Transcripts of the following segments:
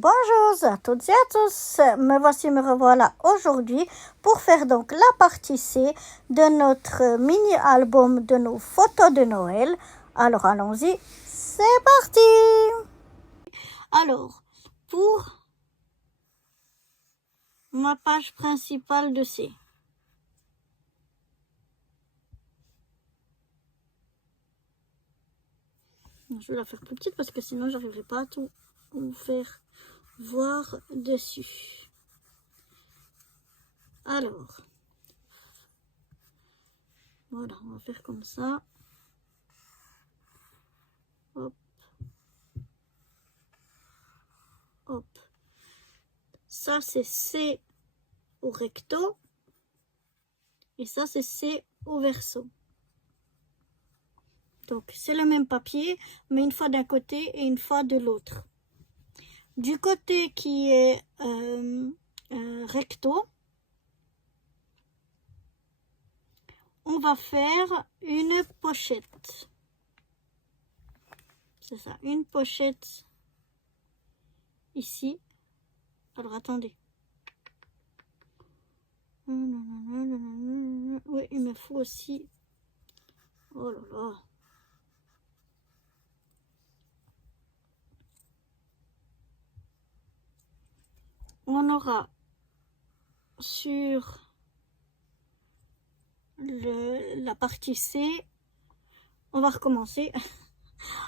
Bonjour à toutes et à tous, me revoilà aujourd'hui pour faire donc la partie C de notre mini-album de nos photos de Noël. Alors allons-y, c'est parti. Alors, pour ma page principale de C, je vais la faire plus petite parce que sinon j'arriverai pas à tout vous faire voir dessus. Alors, voilà, on va faire comme ça. Hop. Hop. Ça, c'est C au recto. Et ça, c'est C au verso. Donc, c'est le même papier, mais une fois d'un côté et une fois de l'autre. Du côté qui est recto, on va faire une pochette. C'est ça, une pochette ici. Alors, attendez. Oui, il me faut aussi... Oh là là. On aura sur la partie C, on va recommencer.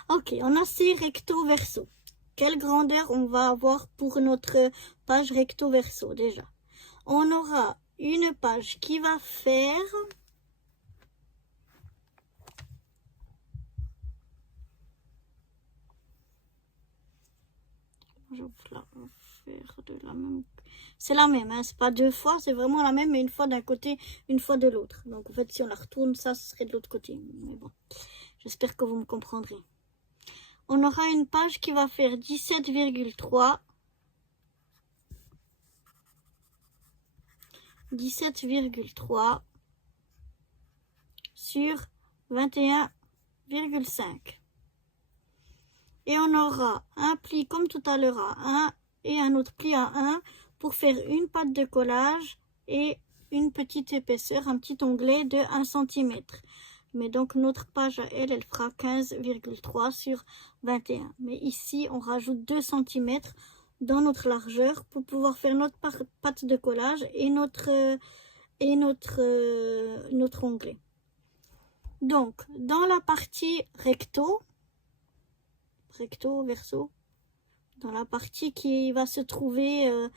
Ok, on a C recto verso. Quelle grandeur on va avoir pour notre page recto verso déjà? On aura une page qui va faire je vais la faire de la même. C'est la même, hein, c'est pas deux fois, c'est vraiment la même, mais une fois d'un côté, une fois de l'autre. Donc en fait, si on la retourne, ça ce serait de l'autre côté. Mais bon, j'espère que vous me comprendrez. On aura une page qui va faire 17,3 sur 21,5. Et on aura un pli comme tout à l'heure à 1 et un autre pli à 1 pour faire une patte de collage et une petite épaisseur, un petit onglet de 1 cm. Mais donc notre page à elle, elle fera 15,3 sur 21. Mais ici, on rajoute 2 cm dans notre largeur pour pouvoir faire notre patte de collage et notre onglet. Donc, dans la partie recto, verso, dans la partie qui va se trouver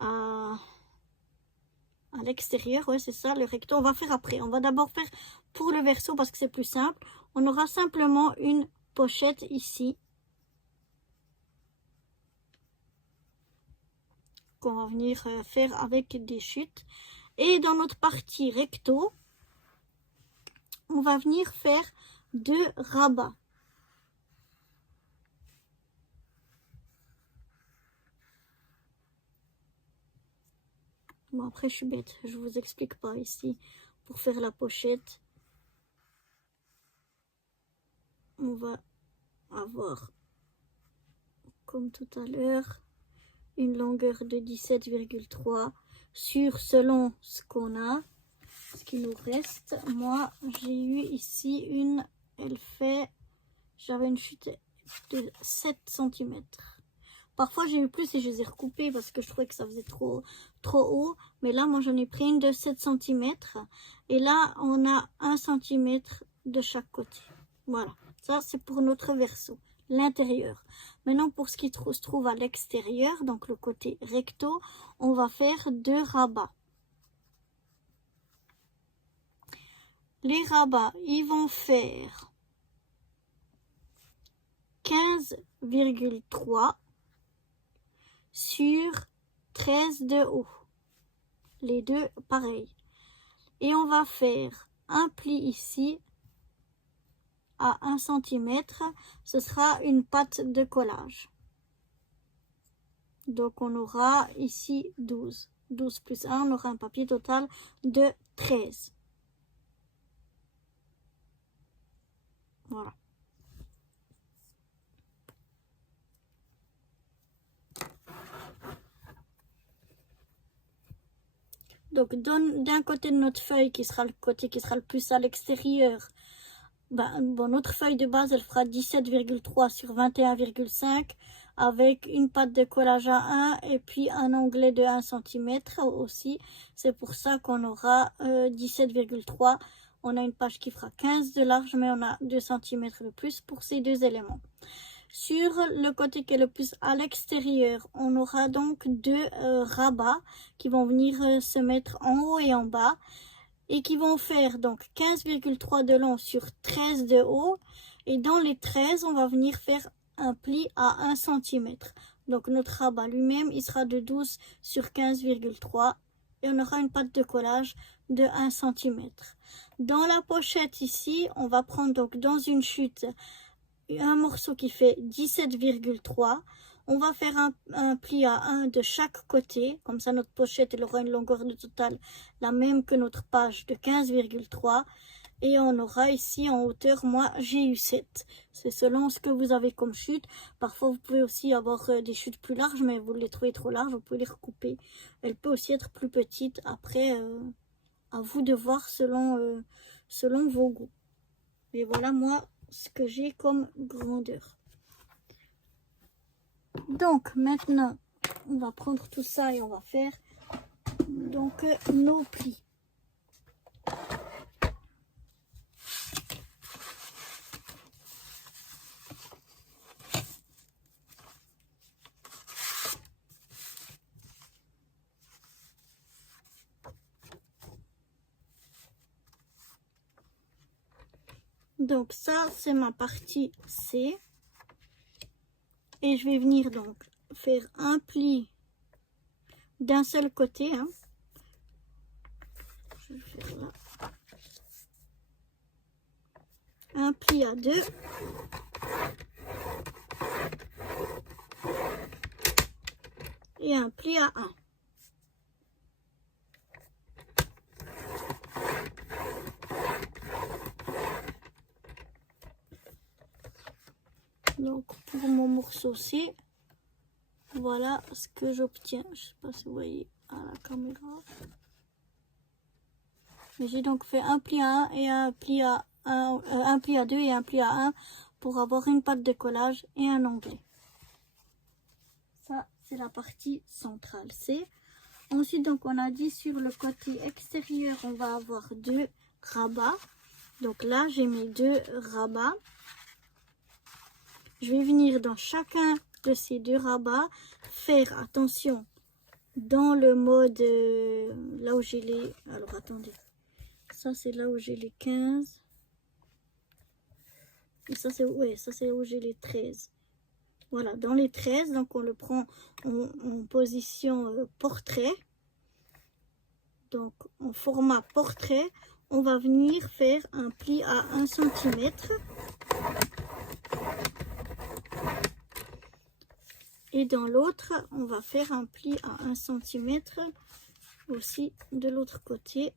à l'extérieur, ouais c'est ça, le recto, on va faire après. On va d'abord faire pour le verso parce que c'est plus simple. On aura simplement une pochette ici qu'on va venir faire avec des chutes. Et dans notre partie recto, on va venir faire 2 rabats. Bon, après, je suis bête. Je vous explique pas ici. Pour faire la pochette, on va avoir, comme tout à l'heure, une longueur de 17,3 sur, selon ce qu'on a, ce qui nous reste. Moi, j'ai eu ici une, j'avais une chute de 7 cm. Parfois, j'ai eu plus et je les ai recoupés parce que je trouvais que ça faisait trop haut. Mais là, moi, j'en ai pris une de 7 cm. Et là, on a 1 cm de chaque côté. Voilà. Ça, c'est pour notre verso, l'intérieur. Maintenant, pour ce qui se trouve à l'extérieur, donc le côté recto, on va faire 2 rabats. Les rabats, ils vont faire 15,3 sur 13 de haut. Les deux pareil. Et on va faire un pli ici à 1 cm. Ce sera une patte de collage. Donc on aura ici 12. 12 plus 1, on aura un papier total de 13. Voilà. Donc d'un côté de notre feuille, qui sera le côté qui sera le plus à l'extérieur, bon, notre feuille de base, elle fera 17,3 sur 21,5 avec une patte de collage à 1 et puis un onglet de 1 cm aussi. C'est pour ça qu'on aura 17,3. On a une page qui fera 15 de large, mais on a 2 cm de plus pour ces deux éléments. Sur le côté qui est le plus à l'extérieur, on aura donc deux rabats qui vont venir se mettre en haut et en bas et qui vont faire donc 15,3 de long sur 13 de haut. Et dans les 13, on va venir faire un pli à 1 cm. Donc notre rabat lui-même, il sera de 12 sur 15,3 et on aura une patte de collage de 1 cm. Dans la pochette ici, on va prendre donc dans une chute un morceau qui fait 17,3. On va faire un pli à 1 de chaque côté. Comme ça, notre pochette elle aura une longueur de totale la même que notre page de 15,3. Et on aura ici en hauteur, moi j'ai eu 7. C'est selon ce que vous avez comme chute. Parfois, vous pouvez aussi avoir des chutes plus larges, mais vous les trouvez trop larges, vous pouvez les recouper. Elle peut aussi être plus petite. Après, à vous de voir selon vos goûts. Et voilà, moi, ce que j'ai comme grandeur. Donc maintenant on va prendre tout ça et on va faire donc nos plis. Donc ça c'est ma partie C. Et je vais venir donc faire un pli d'un seul côté. Hein. Je vais faire là. Un pli à 2. Et un pli à 1. Donc pour mon morceau C, voilà ce que j'obtiens. Je ne sais pas si vous voyez à la caméra. Mais j'ai donc fait un pli à 1 et un pli à 2 et un pli à 1 pour avoir une patte de collage et un onglet. Ça c'est la partie centrale C. Ensuite donc on a dit sur le côté extérieur on va avoir 2 rabats. Donc là j'ai mes 2 rabats. Je vais venir dans chacun de ces 2 rabats faire attention dans le mode là où j'ai les, alors attendez, ça c'est là où j'ai les 15 et ça c'est où j'ai les 13. Voilà, dans les 13, donc on le prend en position portrait. Donc en format portrait, on va venir faire un pli à 1 cm. Et dans l'autre, on va faire un pli à 1 cm aussi de l'autre côté.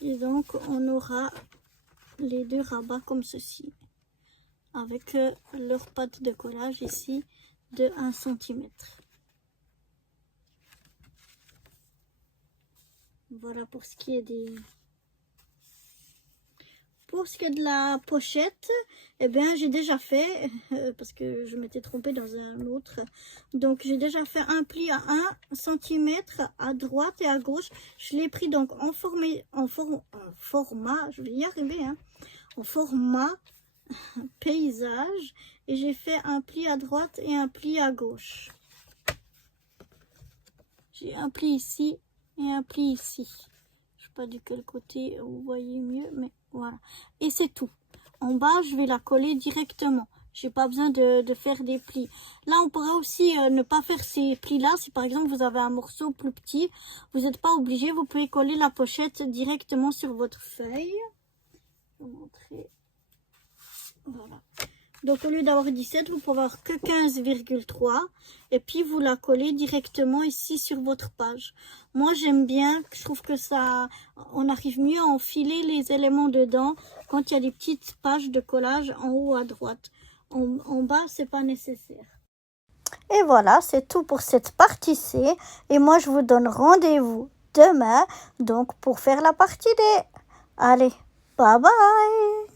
Et donc, on aura les 2 rabats comme ceci, avec leur patte de collage ici de 1 cm. Voilà pour ce qui est des... Pour ce qui est de la pochette, eh bien j'ai déjà fait, parce que je m'étais trompée dans un autre. Donc j'ai déjà fait un pli à 1 cm à droite et à gauche. Je l'ai pris donc en format, je vais y arriver, hein, en format paysage. Et j'ai fait un pli à droite et un pli à gauche. J'ai un pli ici et un pli ici. Je sais pas de quel côté vous voyez mieux, mais voilà. Et c'est tout. En bas, je vais la coller directement. J'ai pas besoin de faire des plis. Là, on pourrait aussi ne pas faire ces plis-là. Si par exemple, vous avez un morceau plus petit, vous n'êtes pas obligé. Vous pouvez coller la pochette directement sur votre feuille. Je vais vous montrer. Voilà. Donc, au lieu d'avoir 17, vous pouvez avoir que 15,3. Et puis, vous la collez directement ici sur votre page. Moi, j'aime bien. Je trouve que ça, on arrive mieux à enfiler les éléments dedans quand il y a des petites pages de collage en haut à droite. En bas, c'est pas nécessaire. Et voilà, c'est tout pour cette partie-ci. Et moi, je vous donne rendez-vous demain, donc pour faire la partie D. Allez, bye bye!